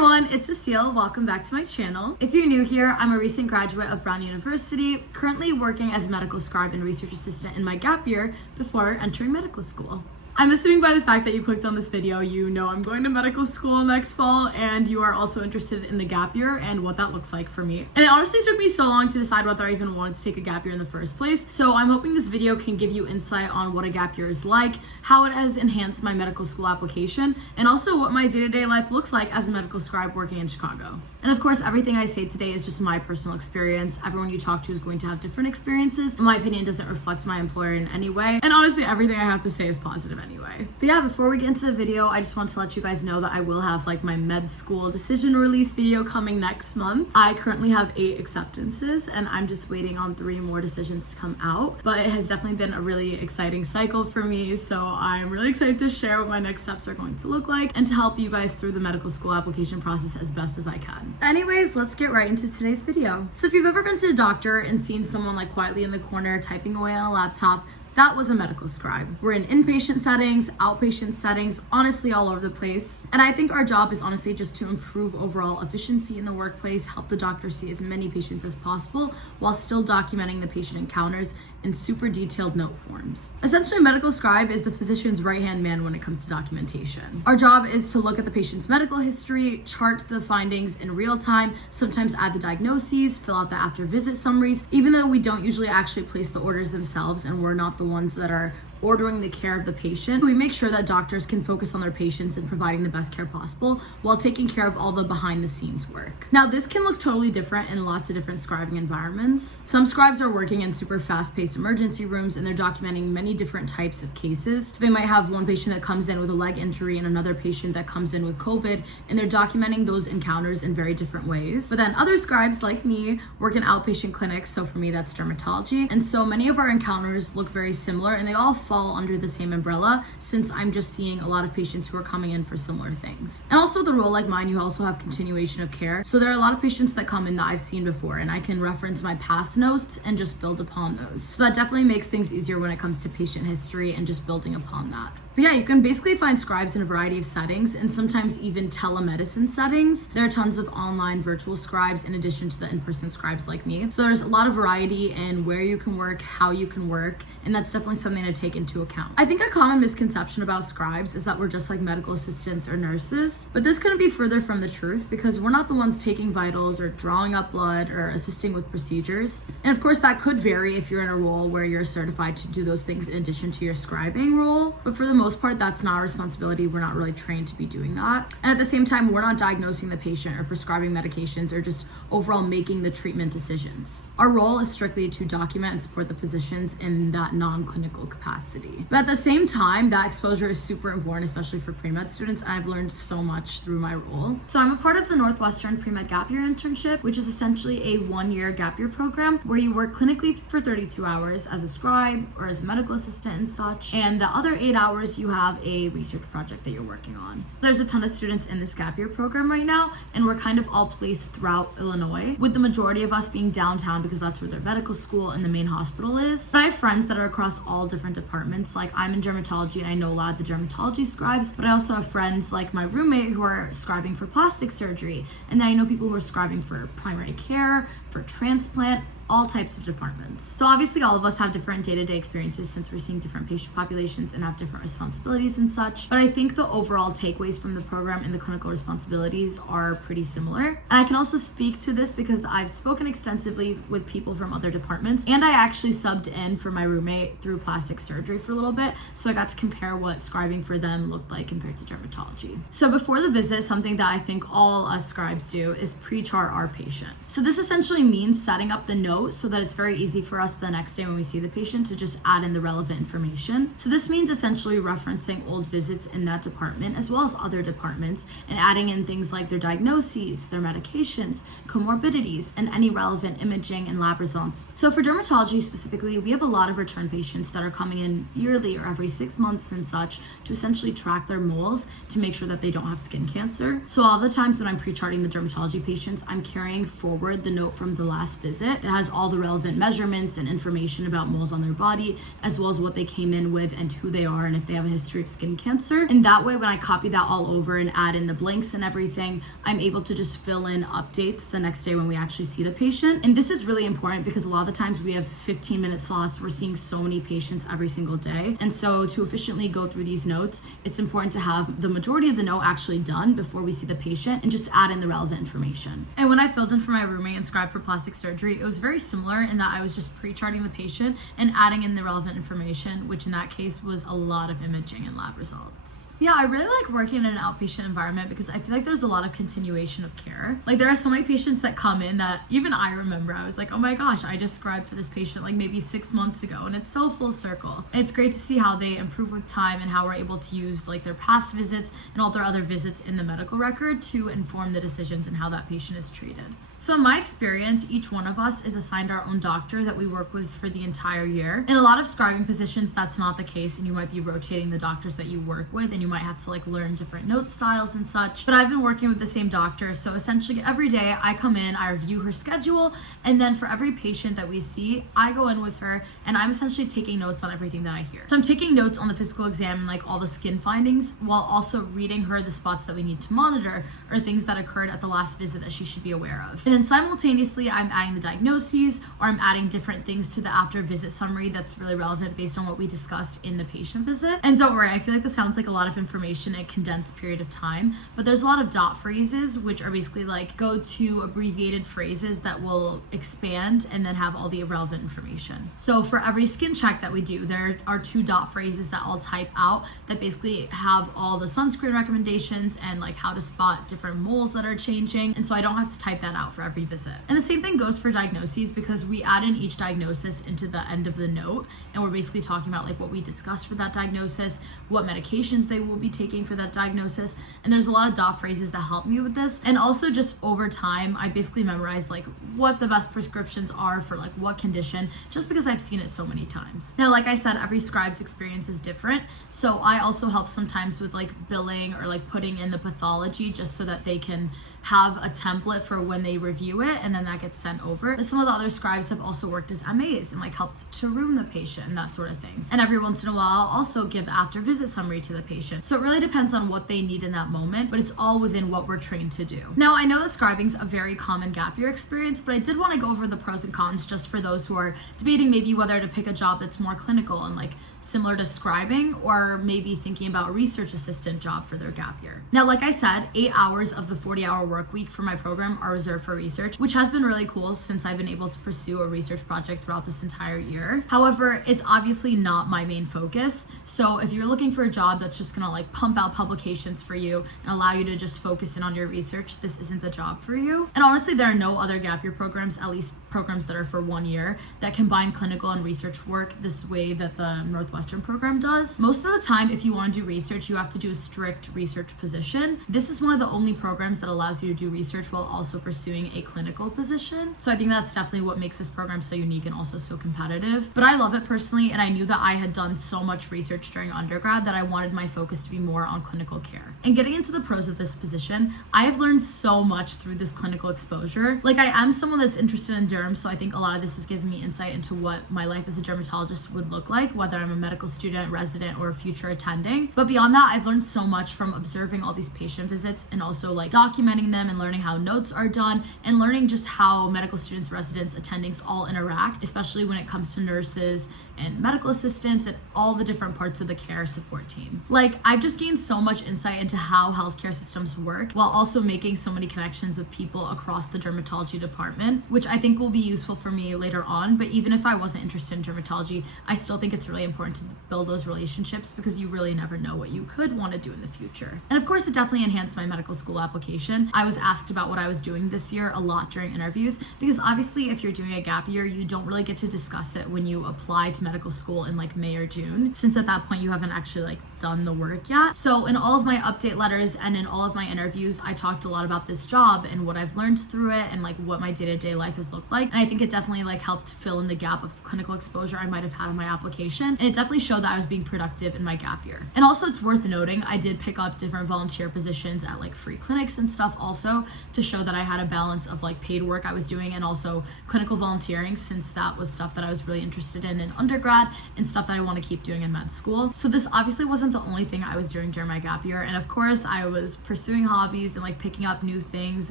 everyone, it's Cecile. Welcome back to my channel. If you're new here, I'm a recent graduate of Brown University, currently working as medical scribe and research assistant in my gap year before entering medical school. I'm assuming by the fact that you clicked on this video, you know I'm going to medical school next fall, and you are also interested in the gap year and what that looks like for me. And it honestly took me so long to decide whether I even wanted to take a gap year in the first place. So I'm hoping this video can give you insight on what a gap year is like, how it has enhanced my medical school application, and also what my day-to-day life looks like as a medical scribe working in Chicago. And of course, everything I say today is just my personal experience. Everyone you talk to is going to have different experiences. My opinion doesn't reflect my employer in any way. And honestly, everything I have to say is positive anyway. But yeah, before we get into the video, I just want to let you guys know that I will have like my med school decision release video coming next month. I currently have 8 acceptances and I'm just waiting on 3 more decisions to come out. But it has definitely been a really exciting cycle for me. So I'm really excited to share what my next steps are going to look like and to help you guys through the medical school application process as best as I can. Anyways, let's get right into today's video. So if you've ever been to a doctor and seen someone like quietly in the corner typing away on a laptop, that was a medical scribe. We're in inpatient settings, outpatient settings, honestly all over the place. And I think our job is honestly just to improve overall efficiency in the workplace, help the doctor see as many patients as possible while still documenting the patient encounters in super detailed note forms. Essentially, a medical scribe is the physician's right-hand man when it comes to documentation. Our job is to look at the patient's medical history, chart the findings in real time, sometimes add the diagnoses, fill out the after-visit summaries, even though we don't usually actually place the orders themselves and we're not the ones that are ordering the care of the patient. We make sure that doctors can focus on their patients and providing the best care possible while taking care of all the behind the scenes work. Now, this can look totally different in lots of different scribing environments. Some scribes are working in super fast-paced emergency rooms and they're documenting many different types of cases. So they might have one patient that comes in with a leg injury and another patient that comes in with COVID, and they're documenting those encounters in very different ways. But then other scribes like me work in outpatient clinics, so for me that's dermatology. And so many of our encounters look very similar and they all fall under the same umbrella since I'm just seeing a lot of patients who are coming in for similar things. And also the role like mine, you also have continuation of care. So there are a lot of patients that come in that I've seen before and I can reference my past notes and just build upon those. So that definitely makes things easier when it comes to patient history and just building upon that. But yeah, you can basically find scribes in a variety of settings and sometimes even telemedicine settings. There are tons of online virtual scribes in addition to the in-person scribes like me. So there's a lot of variety in where you can work, how you can work, and that's definitely something to take into account. I think a common misconception about scribes is that we're just like medical assistants or nurses, but this couldn't be further from the truth because we're not the ones taking vitals or drawing up blood or assisting with procedures. And of course that could vary if you're in a role where you're certified to do those things in addition to your scribing role, but for the most part, that's not our responsibility. We're not really trained to be doing that. And at the same time, we're not diagnosing the patient or prescribing medications or just overall making the treatment decisions. Our role is strictly to document and support the physicians in that non-clinical capacity. But at the same time, that exposure is super important, especially for pre-med students, and I've learned so much through my role. So I'm a part of the Northwestern Premed Gap Year internship, which is essentially a 1-year gap year program where you work clinically for 32 hours as a scribe or as a medical assistant and such, and the other 8 hours you have a research project that you're working on. There's a ton of students in this gap year program right now, and we're kind of all placed throughout Illinois, with the majority of us being downtown because that's where their medical school and the main hospital is. But I have friends that are across all different departments. Like I'm in dermatology and I know a lot of the dermatology scribes, but I also have friends like my roommate who are scribing for plastic surgery, and then I know people who are scribing for primary care, for transplant, all types of departments. So obviously all of us have different day-to-day experiences since we're seeing different patient populations and have different responsibilities and such. But I think the overall takeaways from the program and the clinical responsibilities are pretty similar. And I can also speak to this because I've spoken extensively with people from other departments, and I actually subbed in for my roommate through plastic surgery for a little bit. So I got to compare what scribing for them looked like compared to dermatology. So before the visit, something that I think all us scribes do is pre-chart our patient. So this essentially means setting up the note so that it's very easy for us the next day when we see the patient to just add in the relevant information. So this means essentially referencing old visits in that department as well as other departments and adding in things like their diagnoses, their medications, comorbidities, and any relevant imaging and lab results. So for dermatology specifically, we have a lot of return patients that are coming in yearly or every 6 months and such to essentially track their moles to make sure that they don't have skin cancer. So all the times when I'm pre-charting the dermatology patients, I'm carrying forward the note from the last visit that has all the relevant measurements and information about moles on their body, as well as what they came in with and who they are and if they have a history of skin cancer. And that way, when I copy that all over and add in the blanks and everything, I'm able to just fill in updates the next day when we actually see the patient. And this is really important because a lot of the times we have 15-minute slots. We're seeing so many patients every single day. And so to efficiently go through these notes, it's important to have the majority of the note actually done before we see the patient and just add in the relevant information. And when I filled in for my roommate and Scribe for plastic surgery, it was very similar in that I was just pre-charting the patient and adding in the relevant information, which in that case was a lot of imaging and lab results. Yeah, I really like working in an outpatient environment because I feel like there's a lot of continuation of care. Like, there are so many patients that come in that even I remember, I was like, oh my gosh, I just scribed for this patient like maybe 6 months ago, and it's so full circle. And it's great to see how they improve with time and how we're able to use like their past visits and all their other visits in the medical record to inform the decisions and how that patient is treated. So in my experience, each one of us is assigned our own doctor that we work with for the entire year. In a lot of scribing positions, that's not the case, and you might be rotating the doctors that you work with, and you might have to like learn different note styles and such. But I've been working with the same doctor, so essentially every day I come in, I review her schedule, and then for every patient that we see, I go in with her, and I'm essentially taking notes on everything that I hear. So I'm taking notes on the physical exam and like all the skin findings, while also reading her the spots that we need to monitor or things that occurred at the last visit that she should be aware of. And then simultaneously, I'm adding the diagnoses, or I'm adding different things to the after visit summary that's really relevant based on what we discussed in the patient visit. And don't worry, I feel like this sounds like a lot of information in a condensed period of time, but there's a lot of dot phrases, which are basically like go-to abbreviated phrases that will expand and then have all the irrelevant information. So for every skin check that we do, there are 2 dot phrases that I'll type out that basically have all the sunscreen recommendations and like how to spot different moles that are changing. And so I don't have to type that out for every visit. And the same thing goes for diagnoses, because we add in each diagnosis into the end of the note, and we're basically talking about like what we discussed for that diagnosis, what medications they will be taking for that diagnosis. And there's a lot of dot phrases that help me with this. And also just over time, I basically memorized like what the best prescriptions are for like what condition, just because I've seen it so many times. Now, like I said, every scribe's experience is different. So I also help sometimes with like billing or like putting in the pathology just so that they can have a template for when they review it, and then that gets sent over. But some of the other scribes have also worked as MAs and like helped to room the patient and that sort of thing. And every once in a while, I'll also give the after visit summary to the patient. So it really depends on what they need in that moment, but it's all within what we're trained to do. Now, I know that scribing's a very common gap year experience, but I did want to go over the pros and cons just for those who are debating maybe whether to pick a job that's more clinical and like similar to scribing, or maybe thinking about a research assistant job for their gap year. Now, like I said, 8 hours of the 40-hour work week for my program are reserved for research, which has been really cool since I've been able to pursue a research project throughout this entire year. However, it's obviously not my main focus. So if you're looking for a job that's just gonna like pump out publications for you and allow you to just focus in on your research, this isn't the job for you. And honestly, there are no other gap year programs, at least programs that are for 1 year, that combine clinical and research work this way that the Northwestern program does. Most of the time, if you want to do research, you have to do a strict research position. This is one of the only programs that allows you to do research while also pursuing a clinical position. So I think that's definitely what makes this program so unique and also so competitive. But I love it personally, and I knew that I had done so much research during undergrad that I wanted my focus to be more on clinical care. And getting into the pros of this position, I have learned so much through this clinical exposure. Like, I am someone that's interested in derm, so I think a lot of this has given me insight into what my life as a dermatologist would look like, whether I'm a medical student, resident, or future attending. But beyond that, I've learned so much from observing all these patient visits and also like documenting them and learning how notes are done and learning just how medical students, residents, attendings all interact, especially when it comes to nurses and medical assistants and all the different parts of the care support team. Like, I've just gained so much insight into how healthcare systems work while also making so many connections with people across the dermatology department, which I think will be useful for me later on. But even if I wasn't interested in dermatology, I still think it's really important to build those relationships because you really never know what you could want to do in the future. And of course, it definitely enhanced my medical school application. I was asked about what I was doing this year a lot during interviews because obviously if you're doing a gap year, you don't really get to discuss it when you apply to medical school in like May or June, since at that point you haven't actually like done the work yet. So in all of my update letters and in all of my interviews, I talked a lot about this job and what I've learned through it and like what my day-to-day life has looked like. And I think it definitely like helped fill in the gap of clinical exposure I might have had in my application. And it definitely showed that I was being productive in my gap year. And also it's worth noting, I did pick up different volunteer positions at like free clinics and stuff also to show that I had a balance of like paid work I was doing and also clinical volunteering, since that was stuff that I was really interested in undergrad and stuff that I want to keep doing in med school. So this obviously wasn't the only thing I was doing during my gap year. And of course I was pursuing hobbies and like picking up new things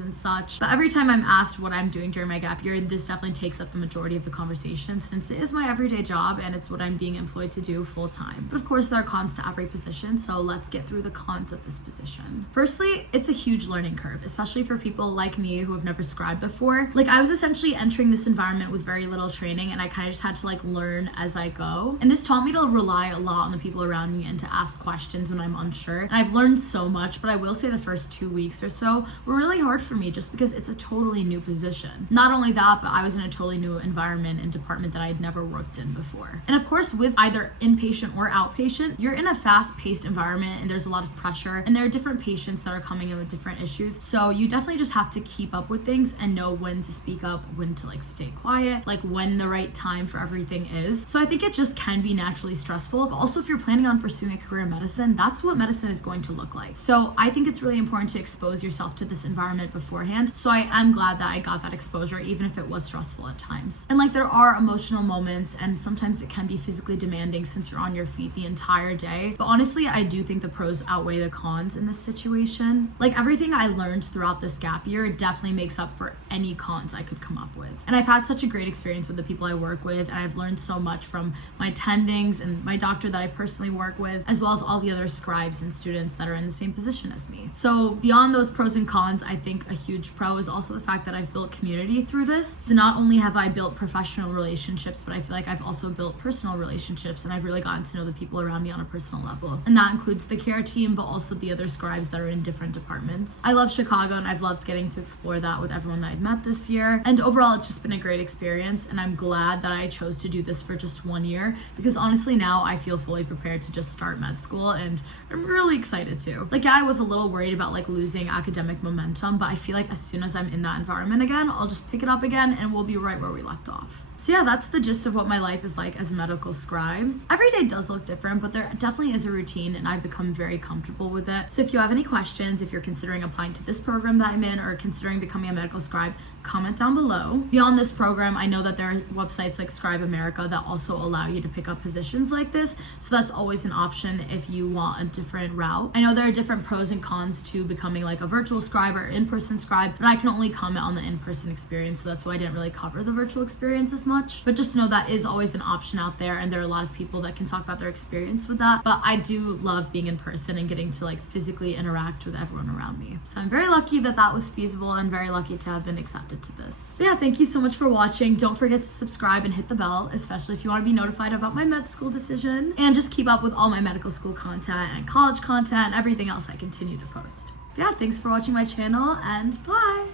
and such. But every time I'm asked what I'm doing during my gap year, this definitely takes up the majority of the conversation, since it is my everyday job and it's what I'm being employed to do full time. But of course there are cons to every position, so let's get through the cons of this position. Firstly, it's a huge learning curve, especially for people like me who have never scribed before. Like I was essentially entering this environment with very little training, and I kind of just had to like learn as I go. And this taught me to rely a lot on the people around me and to ask questions when I'm unsure. And I've learned so much, but I will say the first 2 weeks or so were really hard for me just because it's a totally new position. Not only that, but I was in a totally new environment and department that I had never worked in before. And of course, with either inpatient or outpatient, you're in a fast-paced environment and there's a lot of pressure, and there are different patients that are coming in with different issues. So you definitely just have to keep up with things and know when to speak up, when to like stay quiet, like when the right time for everything is. So I think it just can be naturally stressful. But also if you're planning on pursuing a career in medicine, that's what medicine is going to look like. So I think it's really important to expose yourself to this environment beforehand. So I am glad that I got that exposure, even if it was stressful at times. And like there are emotional moments, and sometimes it can be physically demanding since you're on your feet the entire day. But honestly, I do think the pros outweigh the cons in this situation. Like everything I learned throughout this gap year definitely makes up for any cons I could come up with. And I've had such a great experience with the people I work with, and I've learned so much from my attendings and my doctor that I personally work with, as well as all the other scribes and students that are in the same position as me. So beyond those pros and cons, I think a huge pro is also the fact that I've built community through this. So not only have I built professional relationships, but I feel like I've also built personal relationships, and I've really gotten to know the people around me on a personal level. And that includes the care team, but also the other scribes that are in different departments. I love Chicago, and I've loved getting to explore that with everyone that I've met this year. And overall, it's just been a great experience, and I'm glad that I chose to do this for just 1 year, because honestly now I feel fully prepared to just start med school, and I'm really excited to. Like I was a little worried about like losing academic momentum, but I feel like as soon as I'm in that environment again, I'll just pick it up again and we'll be right where we left off. So yeah, that's the gist of what my life is like as a medical scribe. Every day does look different, but there definitely is a routine, and I've become very comfortable with it. So if you have any questions, if you're considering applying to this program that I'm in or considering becoming a medical scribe, comment down below. Beyond this program, I know that there are websites like Scribe America that also allow you to pick up positions like this. So that's always an option if you want a different route. I know there are different pros and cons to becoming like a virtual scribe or in-person scribe, but I can only comment on the in-person experience. So that's why I didn't really cover the virtual experience as much. But just know that is always an option out there, and there are a lot of people that can talk about their experience with that. But I do love being in person and getting to like physically interact with everyone around me. So I'm very lucky that that was feasible, and very lucky to have been accepted to this. But yeah, thank you so much for watching. Don't forget to subscribe and hit the bell, especially if you want to be notified about my med school decision, and just keep up with all my medical school content and college content and everything else I continue to post. But yeah, thanks for watching my channel, and bye!